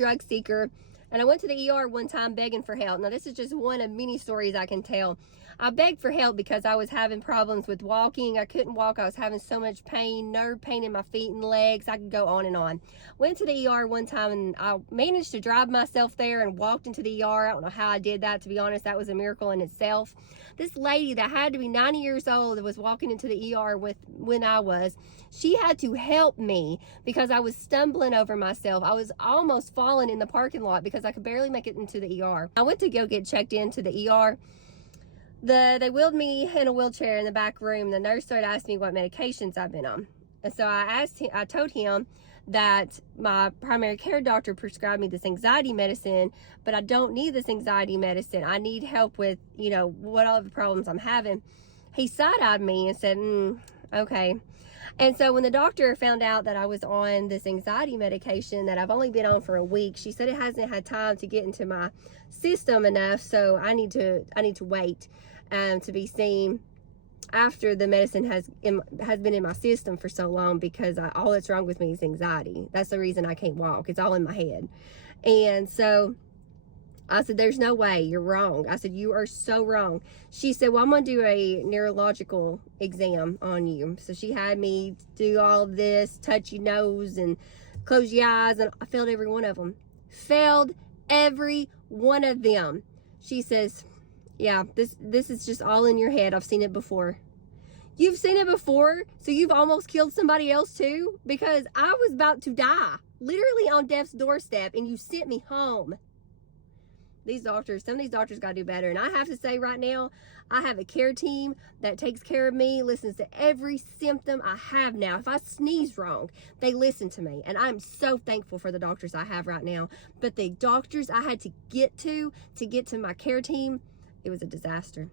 drug seeker, and I went to the ER one time begging for help. Now, this is just one of many stories I can tell. I begged for help because I was having problems with walking. I couldn't walk. I was having so much pain, nerve pain in my feet and legs. I could go on and on. Went to the ER one time, and I managed to drive myself there and walked into the ER. I don't know how I did that. To be honest, that was a miracle in itself. This lady that had to be 90 years old that was walking into the ER when I was, she had to help me because I was stumbling over myself. I was almost falling in the parking lot because I could barely make it into the ER. I went to go get checked into the ER. They wheeled me in a wheelchair in the back room. The nurse started asking me what medications I've been on. And so I told him that my primary care doctor prescribed me this anxiety medicine, but I don't need this anxiety medicine. I need help with, what all the problems I'm having. He side-eyed me and said, okay. And so when the doctor found out that I was on this anxiety medication that I've only been on for a week, she said it hasn't had time to get into my system enough, so I need to wait to be seen after the medicine has been in my system for so long, because all that's wrong with me is anxiety. That's the reason I can't walk. It's all in my head. And so I said, there's no way, you're wrong. I said, you are so wrong. She said, well, I'm going to do a neurological exam on you. So she had me do all this, touch your nose and close your eyes, and I failed every one of them. Failed every one of them. She says, yeah, this is just all in your head. I've seen it before. You've seen it before? So you've almost killed somebody else too? Because I was about to die, literally on death's doorstep, and you sent me home. Some of these doctors got to do better. And I have to say right now, I have a care team that takes care of me, listens to every symptom I have now. If I sneeze wrong, they listen to me. And I'm so thankful for the doctors I have right now. But the doctors I had to get to my care team, it was a disaster.